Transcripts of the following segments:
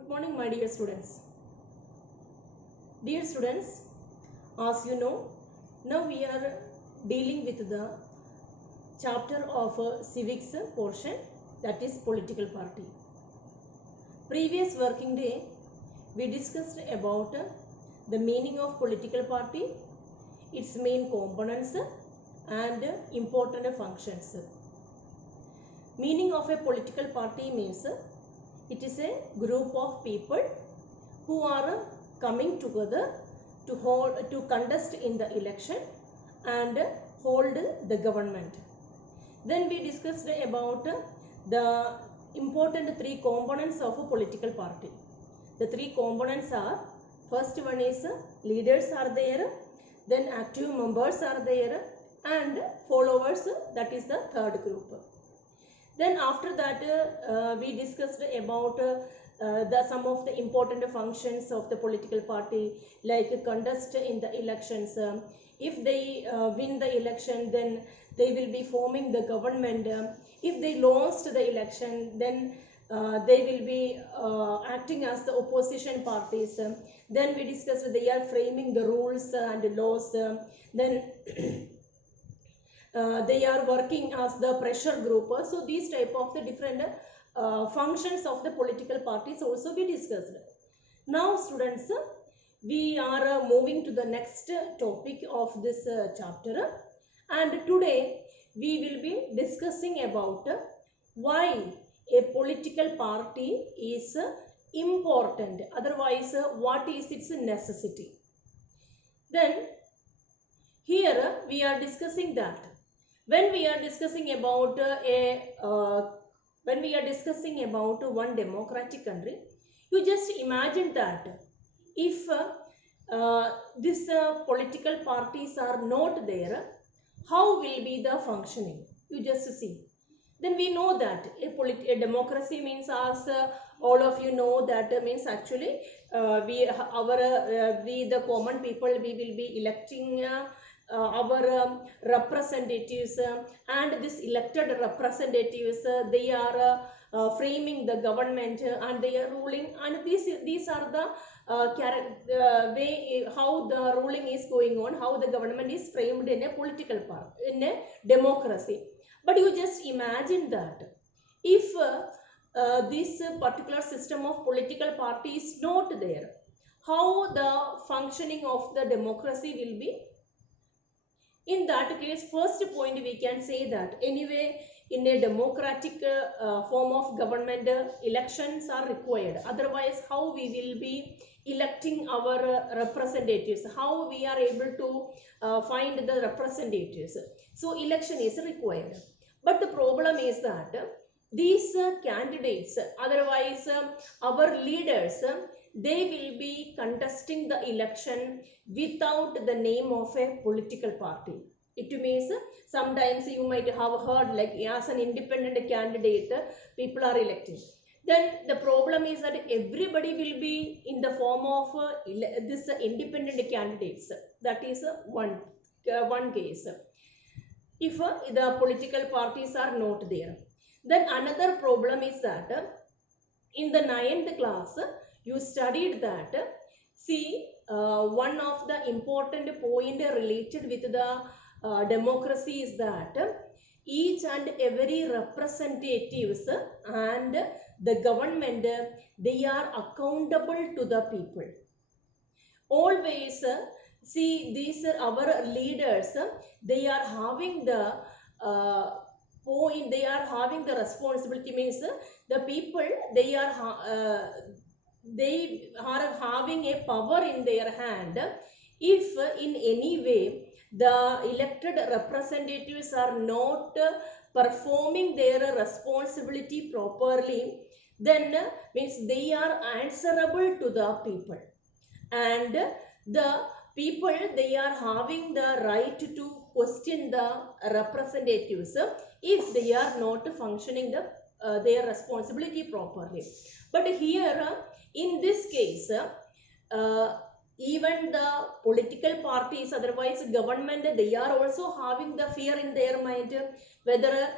Good morning, my dear students. Dear students, as you know, now we are dealing with the chapter of civics portion, that is political party. Previous working day, we discussed about the meaning of political party, its main components and important functions. Meaning of a political party means it is a group of people who are coming together to contest in the election and hold the government. Then we discussed about the important three components of a political party. The three components are, first one is leaders are there, then active members are there, and followers, that is the third group. Then after that we discussed about some of the important functions of the political party, like contest in the elections. If they win the election, then they will be forming the government. If they lost the election, then they will be acting as the opposition parties. Then we discussed they are framing the rules and laws. Then they are working as the pressure group. So these type of the different functions of the political parties also we discussed. Now students, we are moving to the next topic of this chapter, and today we will be discussing about why a political party is important, otherwise what is its necessity. Then here we are discussing that when we are discussing about one democratic country, you just imagine that if these political parties are not there, how will be the functioning? You just see. Then we know that a democracy means, as all of you know, that means actually we the common people, we will be electing our representatives, and this elected representatives, they are framing the government and they are ruling, and these are the way how the ruling is going on, how the government is framed in a political part, in a democracy. But you just imagine that if this particular system of political party is not there, how the functioning of the democracy will be? In that case, first point we can say that anyway in a democratic form of government, elections are required. Otherwise, how we will be electing our representatives? How we are able to find the representatives? So election is required. But the problem is that these candidates, otherwise our leaders, they will be contesting the election without the name of a political party. It means sometimes you might have heard, like, as an independent candidate people are electing. Then the problem is that everybody will be in the form of this independent candidates. That is one case. If the political parties are not there. Then another problem is that in the 9th class you studied that, see, one of the important point related with the democracy is that each and every representatives and the government, they are accountable to the people. Always see, these are our leaders, they are having the point, they are having the responsibility, means the people, they are having a power in their hand. If in any way the elected representatives are not performing their responsibility properly, then means they are answerable to the people, and the people, they are having the right to question the representatives if they are not functioning their responsibility properly. But here in this case, even the political parties, otherwise government, they are also having the fear in their mind whether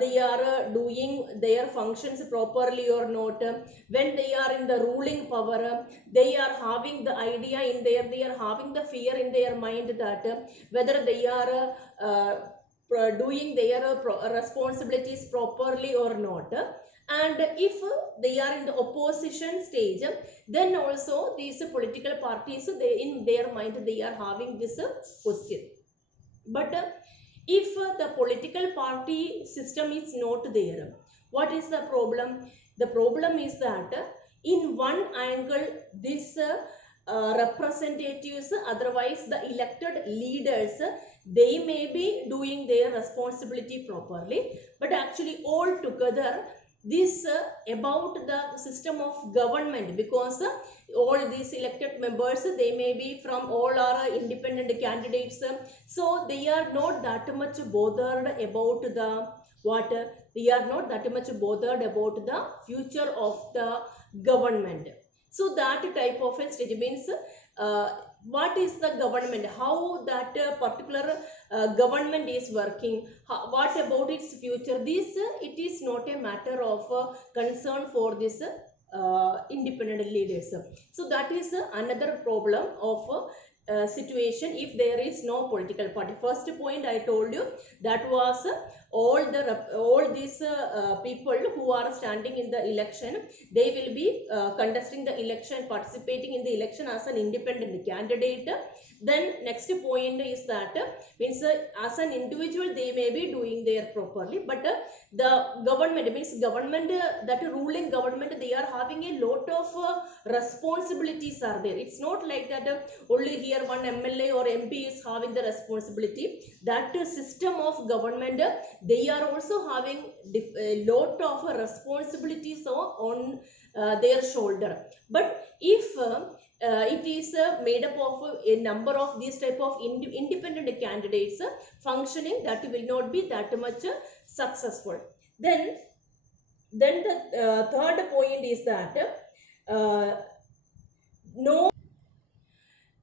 they are doing their functions properly or not, when they are in the ruling power, they are having the idea in their, they are having the fear in their mind that whether they are doing their responsibilities properly or not. And if they are in the opposition stage, then also these political parties, they in their mind they are having this question. But if the political party system is not there, what is the problem? The problem is that in one angle, this representatives, otherwise the elected leaders, they may be doing their responsibility properly, but actually all together this about the system of government, because all these elected members, they may be from all are independent candidates, so they are not that much bothered about the what, they are not that much bothered about the future of the government. So that type of a stage means what is the government, how that particular government is working, what about its future, this it is not a matter of concern for this independent leaders. So that is another problem of situation if there is no political party. First point I told you, that was all these people who are standing in the election, they will be contesting the election, participating in the election as an independent candidate. Then next point is that means as an individual they may be doing their properly, but the government means government, that ruling government, they are having a lot of responsibilities are there. It's not like that only here one MLA or MP is having the responsibility. That system of government, they are also having a lot of responsibilities on their shoulder. But if it is made up of a number of these type of independent candidates functioning, that will not be that much successful. Then the third point is that uh, no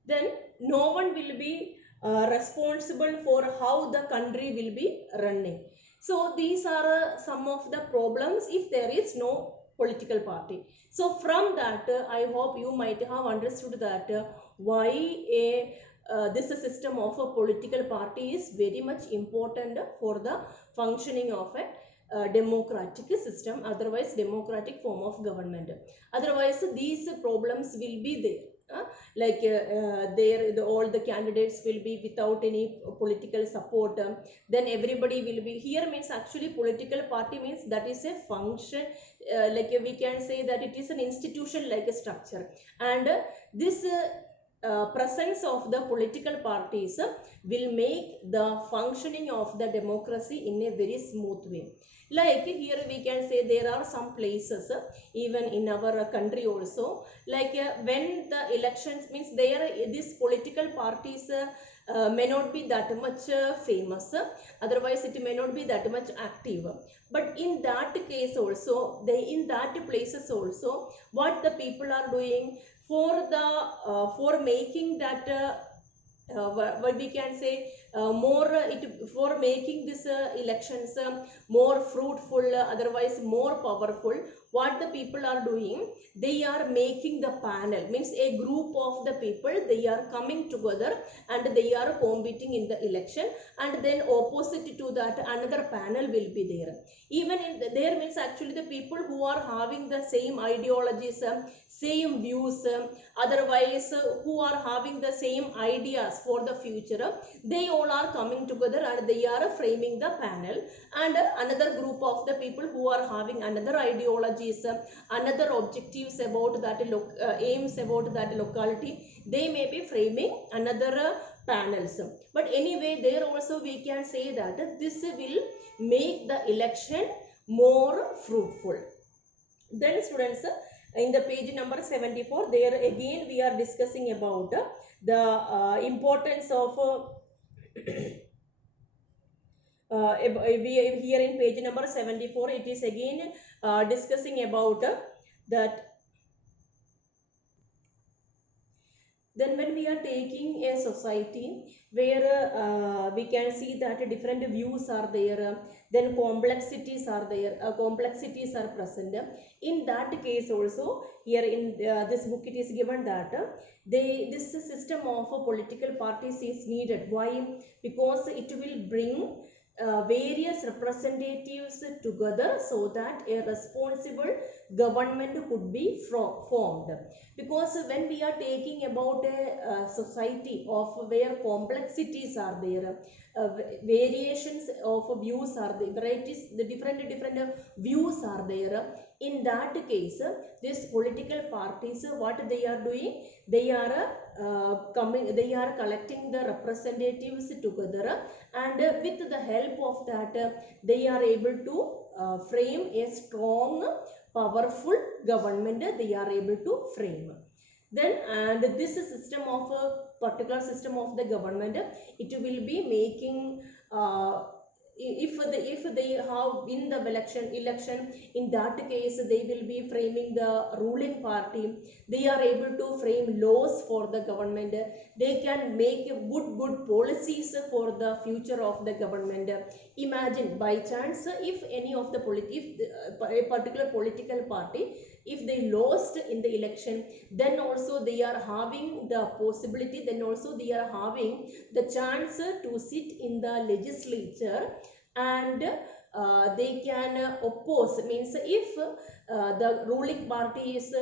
then no one will be responsible for how the country will be running. So these are some of the problems if there is no political party. So from that I hope you might have understood that why a this system of a political party is very much important for the functioning of a democratic system, otherwise democratic form of government. Otherwise these problems will be there. Like all the candidates will be without any political support, then everybody will be here means actually political party means that is a function, like we can say that it is an institution like a structure, and this presence of the political parties will make the functioning of the democracy in a very smooth way. Like here we can say there are some places even in our country also, like when the elections means there these political parties may not be that much famous, otherwise it may not be that much active, but in that case also, they in that places also, what the people are doing for the for making that what we can say more it for making this elections more fruitful, otherwise more powerful, what the people are doing, they are making the panel means a group of the people, they are coming together and they are competing in the election, and then opposite to that another panel will be there. Even in there means actually the people who are having the same ideologies, same views, otherwise who are having the same ideas for the future, they all are coming together and they are framing the panel, and another group of the people who are having another ideologies, another objectives about that aims about that locality, they may be framing another panels. But anyway there also we can say that this will make the election more fruitful. Then students, in the page number 74, there again we are discussing about the importance of here in page number 74, it is again discussing about that Then when we are taking a society where we can see that different views are there, then complexities are present. In that case also, here in this book it is given that this system of political parties is needed. Why? Because it will bring various representatives together so that a responsible government could be formed. Because when we are taking about a society of where complexities are there, variations of views are there, varieties, the different views are there, in that case these political parties, what they are doing, they are they are collecting the representatives together, and with the help of that they are able to frame a strong powerful government they are able to frame. Then, and this system of a particular system of the government, it will be making if they have win the election, in that case they will be framing the ruling party. They are able to frame laws for the government. They can make good policies for the future of the government. Imagine by chance if any of the a particular political party, if they lost in the election, then also they are having the possibility, then also they are having the chance to sit in the legislature, and they can oppose, means if the ruling party is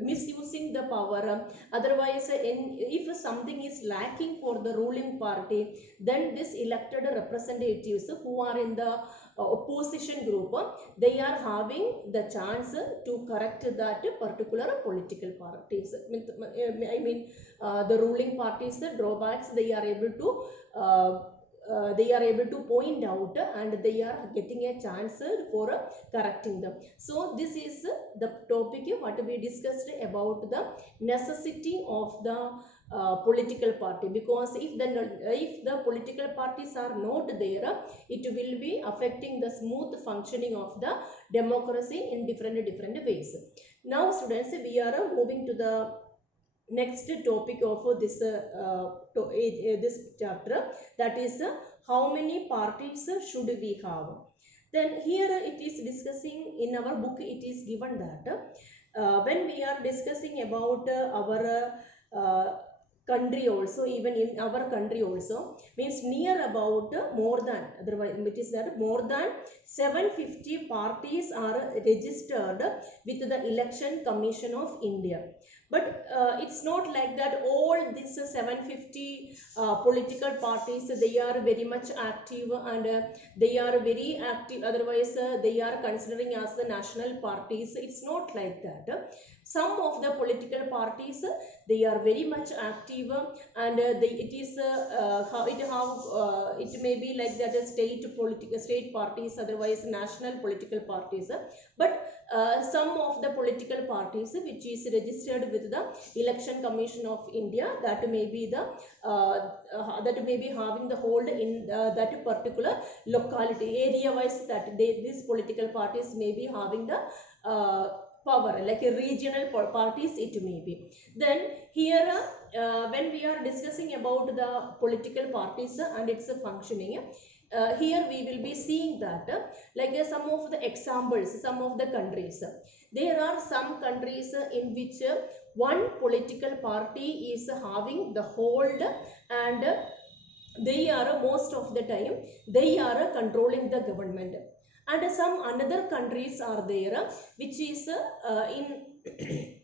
misusing the power, otherwise if something is lacking for the ruling party, then this elected representatives who are in the opposition group, they are having the chance to correct that particular political parties. I mean the ruling parties, the drawbacks, they are able to point out, and they are getting a chance for correcting them. So this is the topic what we discussed about the necessity of the political party. Because if the political parties are not there, it will be affecting the smooth functioning of the democracy in different ways. Now students, we are moving to the next topic of this chapter, that is how many parties should we have. Then here it is discussing, in our book it is given that when we are discussing about our country also, even in our country also, means near about more than, otherwise it is that more than 750 parties are registered with the Election Commission of India. But it's not like that all these 750 political parties, they are very much active, and they are very active, otherwise they are considering as the national parties. It's not like that. Some of the political parties, they are very much active, and it may be like that state parties, otherwise national political parties. But some of the political parties which is registered with the Election Commission of India, that may be having the hold in that particular locality, area wise, that these political parties may be having the power, like a regional parties it may be. Then here when we are discussing about the political parties and its functioning, here we will be seeing that like some of the examples, some of the countries, there are some countries in which one political party is having the hold, and they are most of the time they are controlling the government. And some another countries are there which is in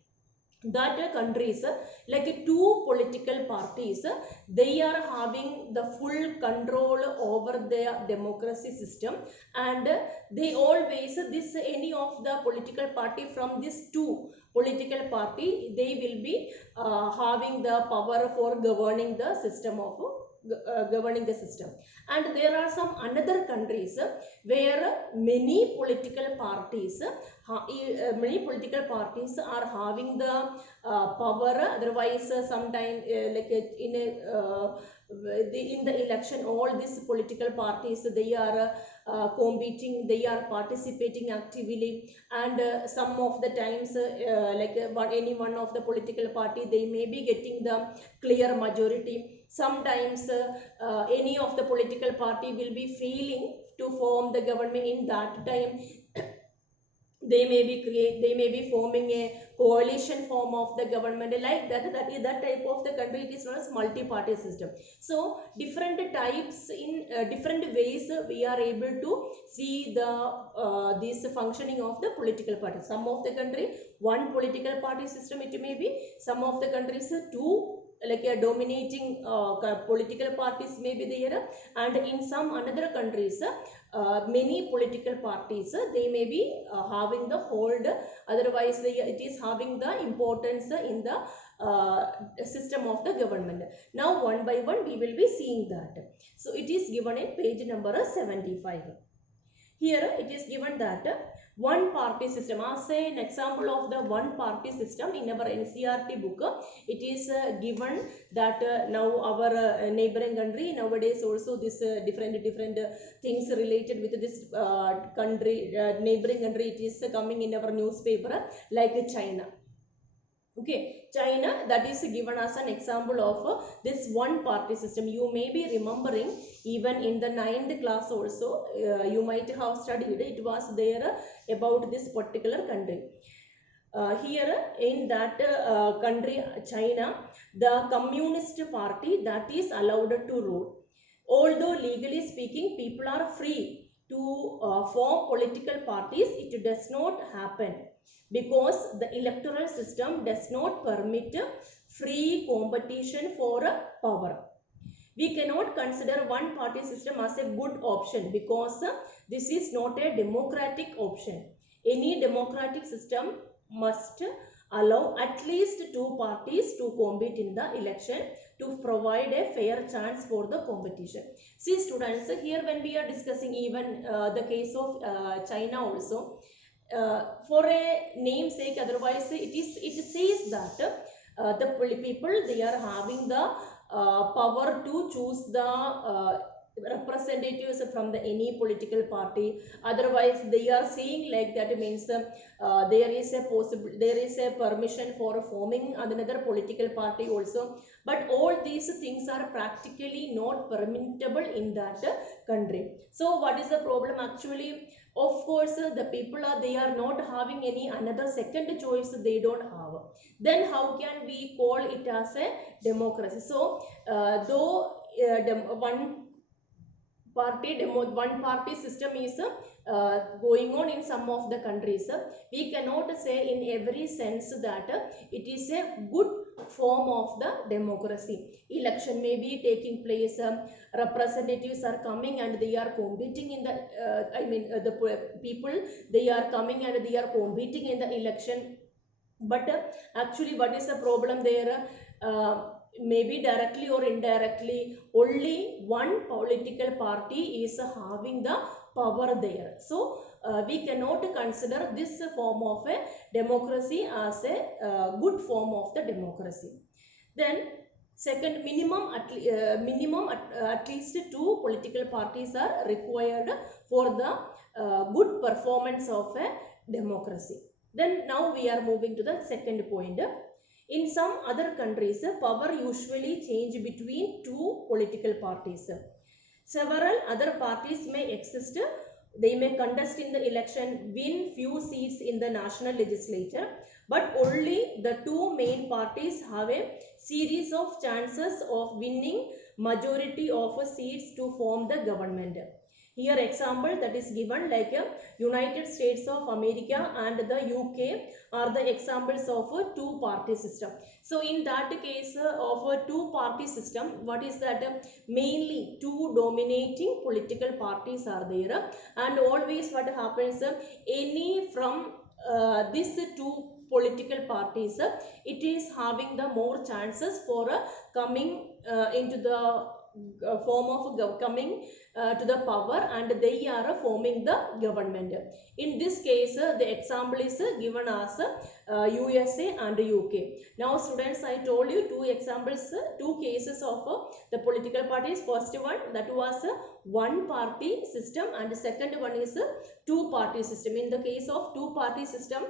that countries, like two political parties, they are having the full control over their democracy system, and they always, this any of the political party from these two political party, they will be having the power for governing the system of governing the system. And there are some another countries where many political parties are having the power, otherwise sometime like in the election, all these political parties, they are competing, they are participating actively, and some of the times any one of the political party, they may be getting the clear majority. Sometimes any of the political party will be failing to form the government. In that time, they may be forming a coalition form of the government, like that is that type of the country. It is known as multi-party system. So different types, in different ways, we are able to see the this functioning of the political party. Some of the country, one political party system it may be. Some of the countries, two, like a dominating political parties may be there, and in some another countries, many political parties, they may be having the hold. Otherwise it is having the importance in the system of the government. Now one by one we will be seeing that. So it is given in page number 75. Here it is given that one party system, as an example of the one party system in our NCERT book, it is given that now our neighboring country nowadays also this different things related with this country, neighboring country, it is coming in our newspaper, like China. Okay, China, that is given as an example of this one party system. You may be remembering, even in the 9th class also, you might have studied, it was there about this particular country. Here in that country, China, the Communist Party, that is allowed to rule. Although legally speaking, people are free to form political parties, it does not happen, because the electoral system does not permit free competition for power. We cannot consider one party system as a good option, because this is not a democratic option. Any democratic system must allow at least two parties to compete in the election to provide a fair chance for the competition. See students, here when we are discussing even the case of China also, for a namesake, otherwise it says that the people, they are having the power to choose the representatives from the any political party. Otherwise they are saying like that, means there is a permission for forming another political party also, but all these things are practically not permissible in that country. So what is the problem actually? Of course the people they are not having any another second choice, they don't have. Then how can we call it as a democracy? So though one party system is going on in some of the countries, we cannot say in every sense that it is a good form of the democracy. Election may be taking place, representatives are coming and they are competing in the the people, they are coming and they are competing in the election. But actually what is the problem there? Maybe directly or indirectly, only one political party is having the power there. So we cannot consider this form of a democracy as a good form of the democracy. Then second, minimum at least two political parties are required for the good performance of a democracy. Then now we are moving to the second point. In some other countries, power usually change between two political parties. Several other parties may exist. They may contest in the election, win few seats in the national legislature, but only the two main parties have a series of chances of winning majority of seats to form the government. Here example that is given, like United States of America and the UK are the examples of a two-party system. So in that case of a two-party system, what is that? Mainly two dominating political parties are there, and always what happens, any from these two political parties, it is having the more chances for coming into the form of coming to the power, and they are forming the government. In this case, the example is given as USA and UK. Now students, I told you two examples, two cases of the political parties. First one, that was a one party system, and the second one is a two party system. In the case of two party system,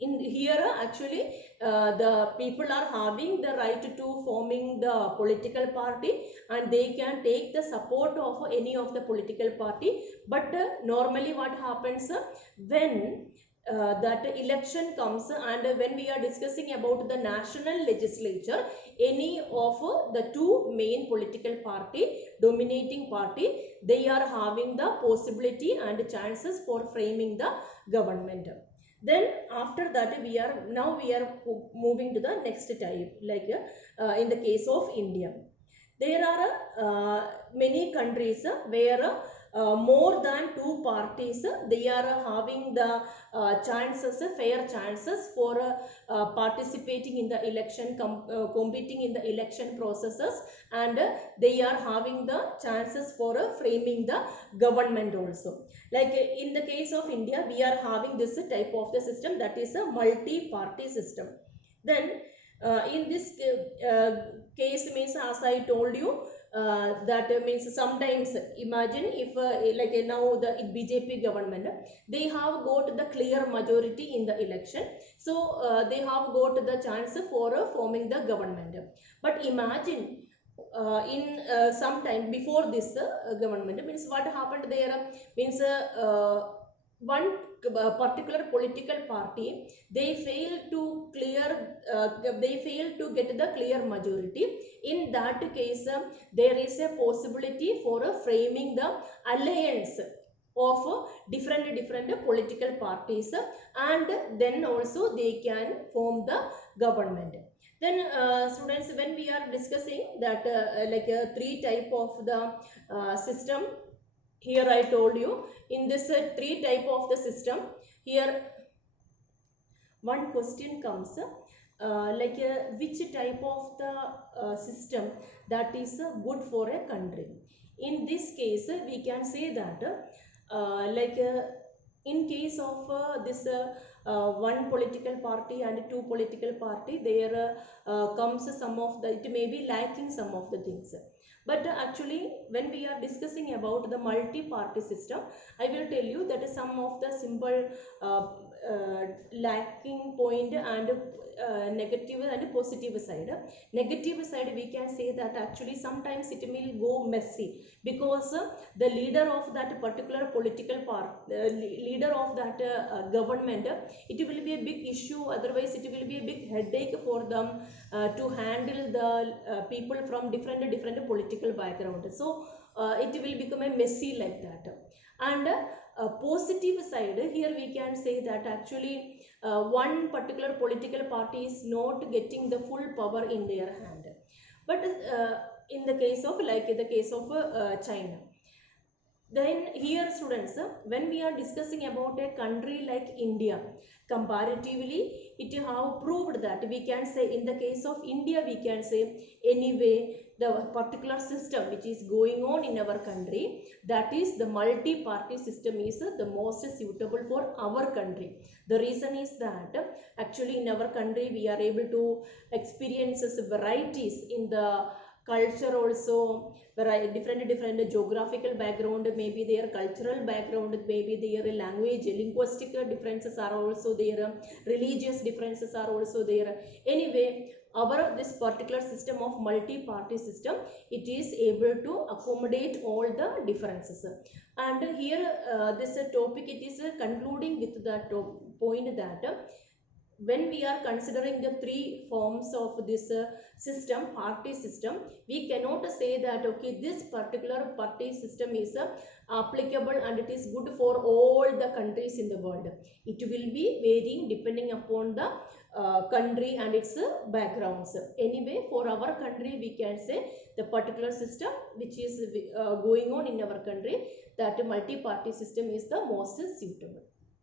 in here actually the people are having the right to forming the political party, and they can take the support of any of the political party. But normally what happens when that election comes, and when we are discussing about the national legislature, any of the two main political party, dominating party, they are having the possibility and chances for framing the government. Then after that we are moving to the next type, like in the case of India, there are many countries where more than two parties, they are having the chances, fair chances for participating in the election, competing in the election processes, and they are having the chances for framing the government also. Like in the case of India, we are having this type of the system, that is a multi-party system. Then in this case means, as I told you, that means sometimes imagine if like now the BJP government, they have got the clear majority in the election, so they have got the chance for forming the government. But imagine in some time before this government, means what happened there, means one particular political party, they fail to clear they fail to get the clear majority. In that case there is a possibility for framing the alliance of different political parties, and then also they can form the government. Then students, when we are discussing that like three type of the system, here I told you, in this three type of the system, here one question comes, like which type of the system that is good for a country. In this case we can say that like in case of this one political party and two political party, there comes some of the, it may be lacking some of the things. But actually when we are discussing about the multi-party system, I will tell you that some of the simple lacking point and negative and positive side. Negative side, we can say that actually sometimes it will go messy, because the leader of that particular political leader of that government, it will be a big issue, otherwise it will be a big headache for them to handle the people from different political background. So it will become a messy like that. And positive side, here we can say that actually one particular political party is not getting the full power in their hand. But in the case of, like in the case of China, then here students, when we are discussing about a country like India, comparatively it have proved that we can say, in the case of India we can say, anyway the particular system which is going on in our country, that is the multi-party system, is the most suitable for our country. The reason is that actually in our country we are able to experience varieties in the culture also, different geographical background, maybe their cultural background, maybe their language, linguistic differences are also there, religious differences are also there. Anyway, our this particular system of multi-party system, it is able to accommodate all the differences. And here this topic, it is concluding with the point that when we are considering the three forms of this system, party system, we cannot say that okay, this particular party system is applicable and it is good for all the countries in the world. It will be varying depending upon the country and its backgrounds. Anyway, for our country we can say the particular system which is going on in our country, that multi-party system is the most suitable.